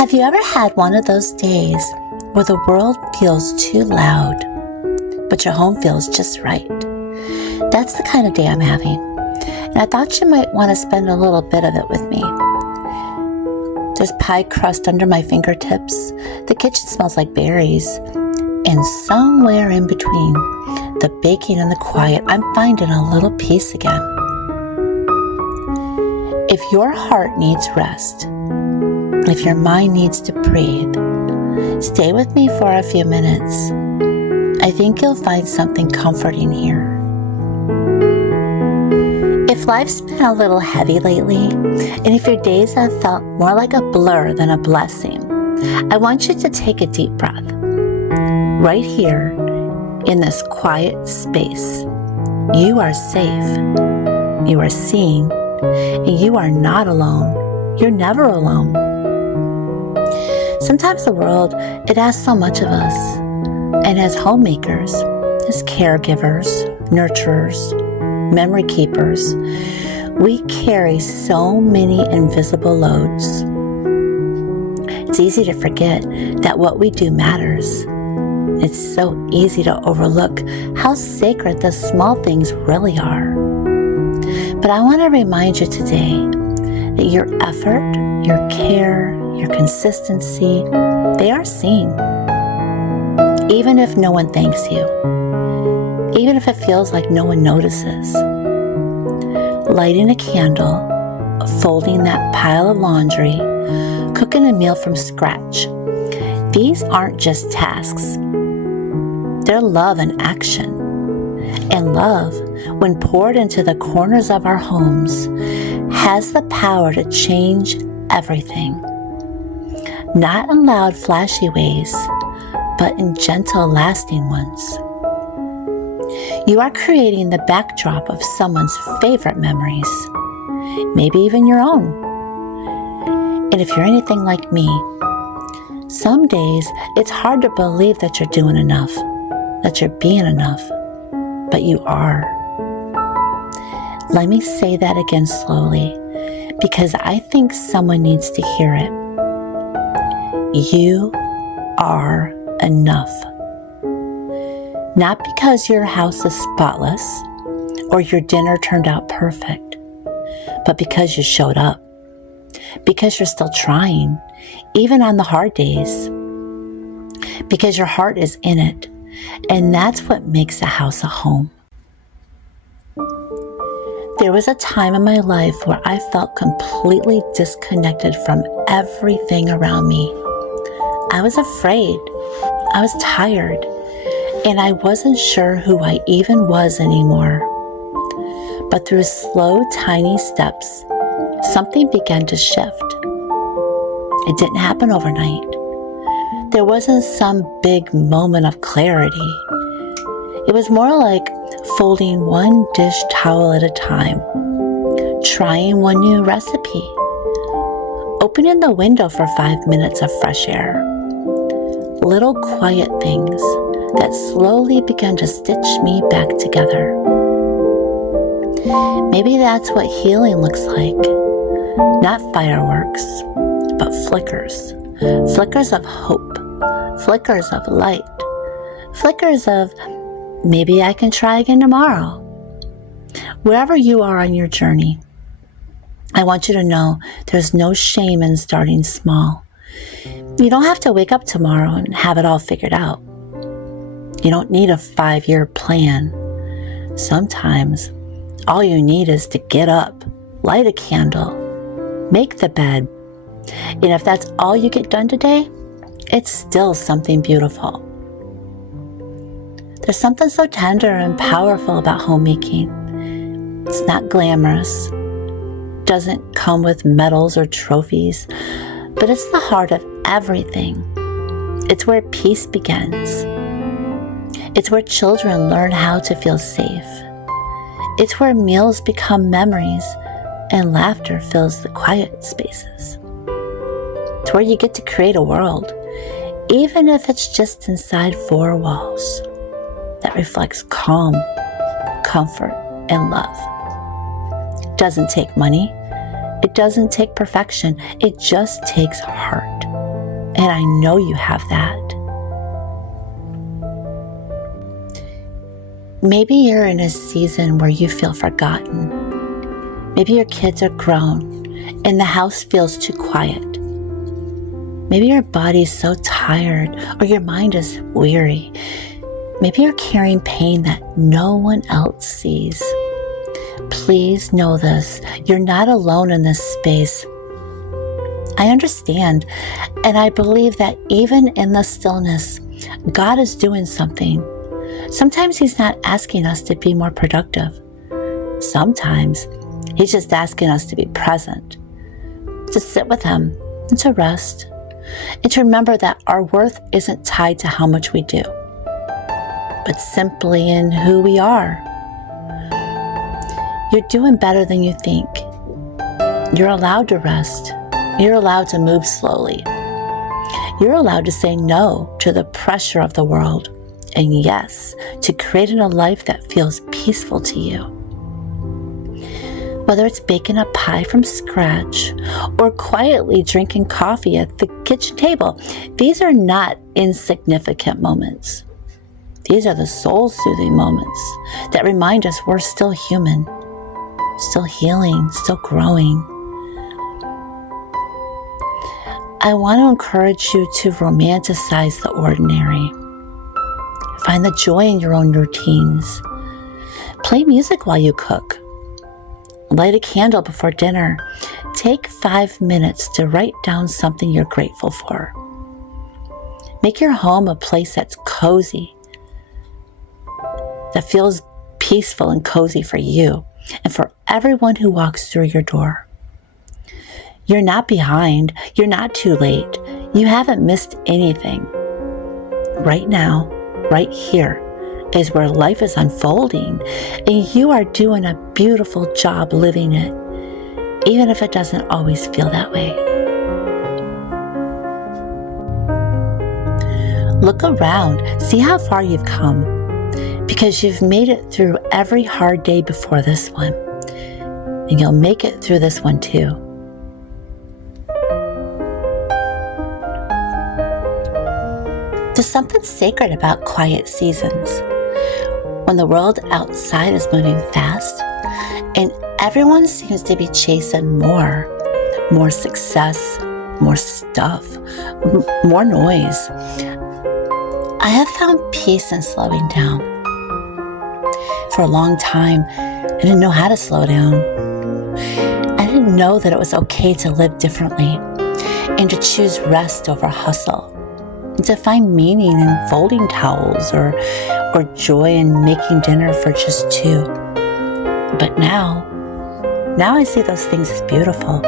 Have you ever had one of those days where the world feels too loud, but your home feels just right? That's the kind of day I'm having, and I thought you might want to spend a little bit of it with me. There's pie crust under my fingertips, the kitchen smells like berries, and somewhere in between the baking and the quiet, I'm finding a little peace again. If your heart needs rest, if your mind needs to breathe, stay with me for a few minutes. I think you'll find something comforting here. If life's been a little heavy lately, and if your days have felt more like a blur than a blessing, I want you to take a deep breath. Right here, in this quiet space, you are safe, you are seen, and you are not alone. You're never alone. Sometimes the world, it asks so much of us, and as homemakers, as caregivers, nurturers, memory keepers, we carry so many invisible loads. It's easy to forget that what we do matters. It's so easy to overlook how sacred the small things really are. But I want to remind you today that your effort, your care, your consistency, they are seen. Even if no one thanks you, even if it feels like no one notices. Lighting a candle, folding that pile of laundry, cooking a meal from scratch. These aren't just tasks. They're love in action. And love, when poured into the corners of our homes, has the power to change everything. Not in loud, flashy ways, but in gentle, lasting ones. You are creating the backdrop of someone's favorite memories, maybe even your own. And if you're anything like me, some days it's hard to believe that you're doing enough, that you're being enough, but you are. Let me say that again slowly, because I think someone needs to hear it. You are enough. Not because your house is spotless or your dinner turned out perfect, but because you showed up, because you're still trying, even on the hard days, because your heart is in it, and that's what makes a house a home. There was a time in my life where I felt completely disconnected from everything around me. I was afraid, I was tired, and I wasn't sure who I even was anymore. But through slow, tiny steps, something began to shift. It didn't happen overnight. There wasn't some big moment of clarity. It was more like folding one dish towel at a time, trying one new recipe, opening the window for 5 minutes of fresh air. Little quiet things that slowly began to stitch me back together. Maybe that's what healing looks like. Not fireworks, but flickers. Flickers of hope. Flickers of light. Flickers of maybe I can try again tomorrow. Wherever you are on your journey, I want you to know there's no shame in starting small. You don't have to wake up tomorrow and have it all figured out. You don't need a 5-year plan. Sometimes all you need is to get up, light a candle, make the bed. And if that's all you get done today, it's still something beautiful. There's something so tender and powerful about homemaking. It's not glamorous, doesn't come with medals or trophies, but it's the heart of everything. It's where peace begins. It's where children learn how to feel safe. It's where meals become memories and laughter fills the quiet spaces. It's where you get to create a world, even if it's just inside 4 walls, that reflects calm, comfort, and love. It doesn't take money. It doesn't take perfection. It just takes heart. And I know you have that. Maybe you're in a season where you feel forgotten. Maybe your kids are grown and the house feels too quiet. Maybe your body is so tired or your mind is weary. Maybe you're carrying pain that no one else sees. Please know this. You're not alone in this space. I understand, and I believe that even in the stillness, God is doing something. Sometimes He's not asking us to be more productive. Sometimes He's just asking us to be present, to sit with Him, and to rest, and to remember that our worth isn't tied to how much we do, but simply in who we are. You're doing better than you think. You're allowed to rest. You're allowed to move slowly. You're allowed to say no to the pressure of the world, and yes, to creating a life that feels peaceful to you. Whether it's baking a pie from scratch or quietly drinking coffee at the kitchen table, these are not insignificant moments. These are the soul-soothing moments that remind us we're still human, still healing, still growing. I want to encourage you to romanticize the ordinary. Find the joy in your own routines. Play music while you cook. Light a candle before dinner. Take 5 minutes to write down something you're grateful for. Make your home a place that's cozy, that feels peaceful and cozy for you and for everyone who walks through your door. You're not behind. You're not too late. You haven't missed anything. Right now, right here, is where life is unfolding, and you are doing a beautiful job living it, even if it doesn't always feel that way. Look around. See how far you've come, because you've made it through every hard day before this one, and you'll make it through this one too. There's something sacred about quiet seasons. When the world outside is moving fast and everyone seems to be chasing more success, more stuff, more noise, I have found peace in slowing down. For a long time, I didn't know how to slow down. I didn't know that it was okay to live differently and to choose rest over hustle, and to find meaning in folding towels or joy in making dinner for just two. But now I see those things as beautiful.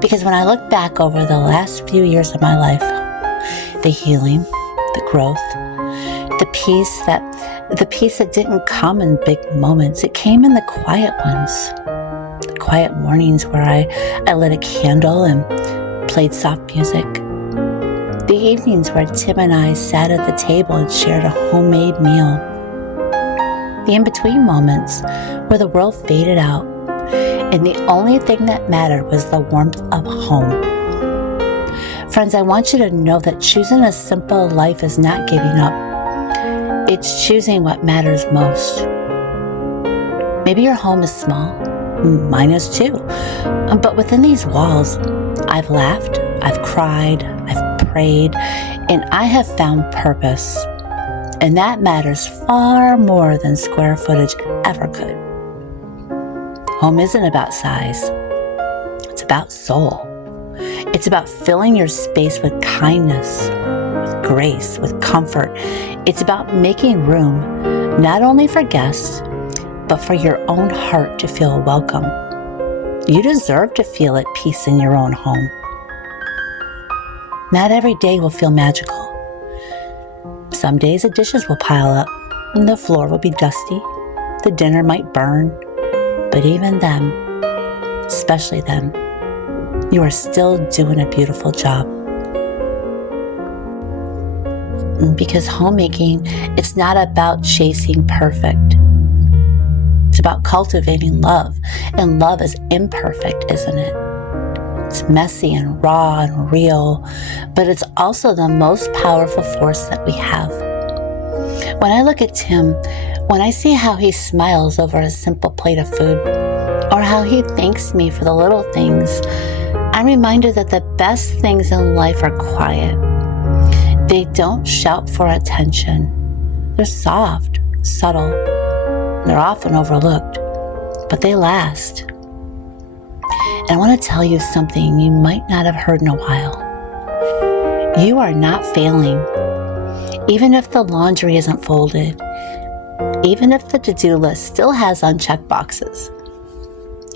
Because when I look back over the last few years of my life, the healing, the growth, the peace that didn't come in big moments, it came in the quiet ones. The quiet mornings where I lit a candle and played soft music. The evenings where Tim and I sat at the table and shared a homemade meal. The in-between moments where the world faded out and the only thing that mattered was the warmth of home. Friends, I want you to know that choosing a simple life is not giving up. It's choosing what matters most. Maybe your home is small. Mine is too. But within these walls, I've laughed, I've cried, I've prayed, and I have found purpose. And that matters far more than square footage ever could. Home isn't about size. It's about soul. It's about filling your space with kindness, with grace, with comfort. It's about making room, not only for guests, but for your own heart to feel welcome. You deserve to feel at peace in your own home. Not every day will feel magical. Some days the dishes will pile up, and the floor will be dusty, the dinner might burn, but even then, especially then, you are still doing a beautiful job. Because homemaking, it's not about chasing perfect. It's about cultivating love, and love is imperfect, isn't it? It's messy and raw and real, but it's also the most powerful force that we have. When I look at Tim, when I see how he smiles over a simple plate of food, or how he thanks me for the little things, I'm reminded that the best things in life are quiet. They don't shout for attention. They're soft, subtle. They're often overlooked, but they last. And I want to tell you something you might not have heard in a while. You are not failing. Even if the laundry isn't folded, even if the to-do list still has unchecked boxes,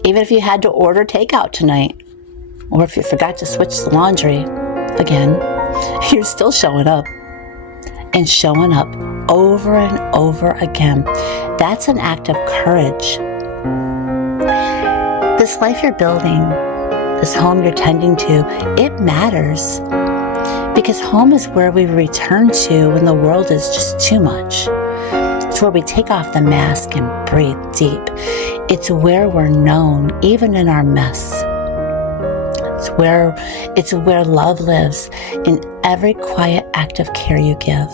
even if you had to order takeout tonight, or if you forgot to switch the laundry again, you're still showing up. And showing up over and over again. That's an act of courage. This life you're building, this home you're tending to, it matters. Because home is where we return to when the world is just too much. It's where we take off the mask and breathe deep. It's where we're known, even in our mess. It's where love lives in every quiet act of care you give.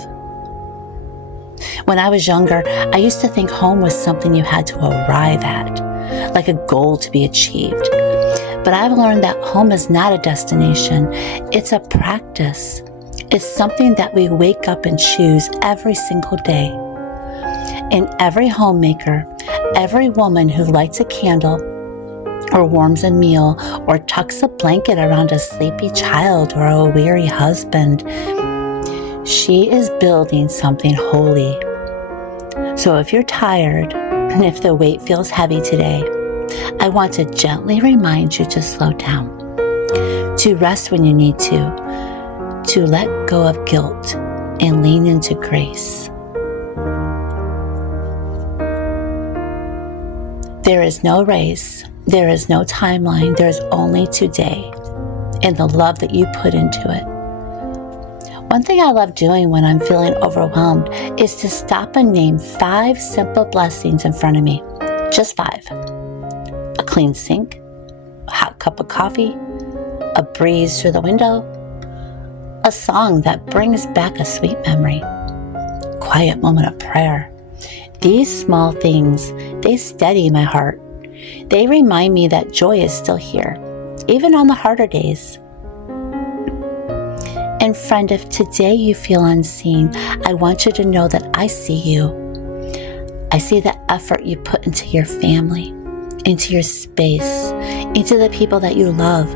When I was younger, I used to think home was something you had to arrive at, like a goal to be achieved. But I've learned that home is not a destination. It's a practice. It's something that we wake up and choose every single day. And every homemaker, every woman who lights a candle, or warms a meal, or tucks a blanket around a sleepy child or a weary husband, she is building something holy. So if you're tired, and if the weight feels heavy today, I want to gently remind you to slow down, to rest when you need to let go of guilt and lean into grace. There is no race. There is no timeline. There is only today and the love that you put into it. One thing I love doing when I'm feeling overwhelmed is to stop and name 5 simple blessings in front of me. Just 5. A clean sink, a hot cup of coffee, a breeze through the window, a song that brings back a sweet memory, a quiet moment of prayer. These small things, they steady my heart. They remind me that joy is still here, even on the harder days. And friend, if today you feel unseen, I want you to know that I see you. I see the effort you put into your family, into your space, into the people that you love.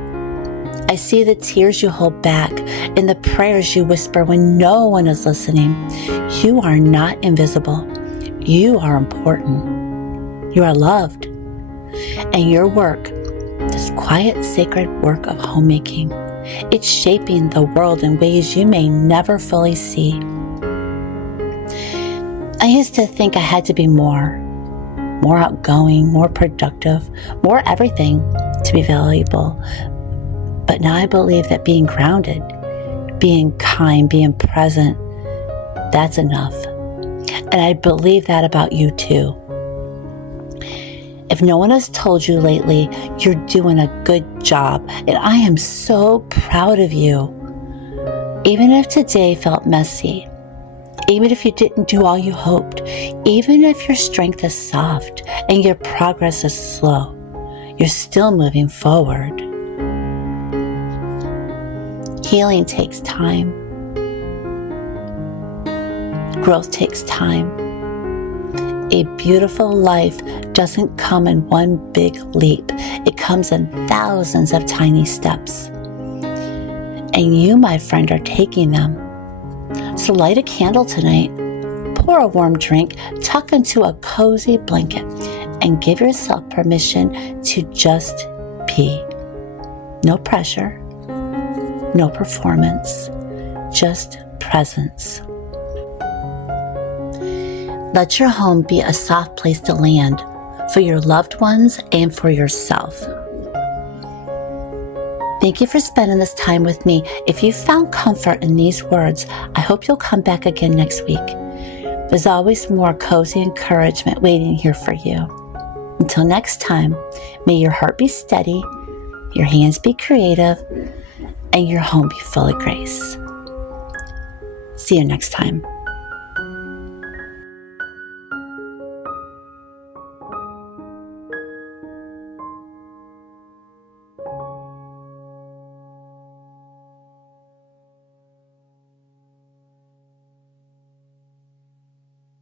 I see the tears you hold back and the prayers you whisper when no one is listening. You are not invisible. You are important. You are loved. And your work, this quiet, sacred work of homemaking, it's shaping the world in ways you may never fully see. I used to think I had to be more outgoing, more productive, more everything to be valuable. But now I believe that being grounded, being kind, being present, that's enough. And I believe that about you too. If no one has told you lately, you're doing a good job, and I am so proud of you. Even if today felt messy, even if you didn't do all you hoped, even if your strength is soft and your progress is slow, you're still moving forward. Healing takes time. Growth takes time. A beautiful life doesn't come in one big leap. It comes in thousands of tiny steps. And you, my friend, are taking them. So light a candle tonight, pour a warm drink, tuck into a cozy blanket, and give yourself permission to just be. No pressure, no performance, just presence. Let your home be a soft place to land for your loved ones and for yourself. Thank you for spending this time with me. If you found comfort in these words, I hope you'll come back again next week. There's always more cozy encouragement waiting here for you. Until next time, may your heart be steady, your hands be creative, and your home be full of grace. See you next time.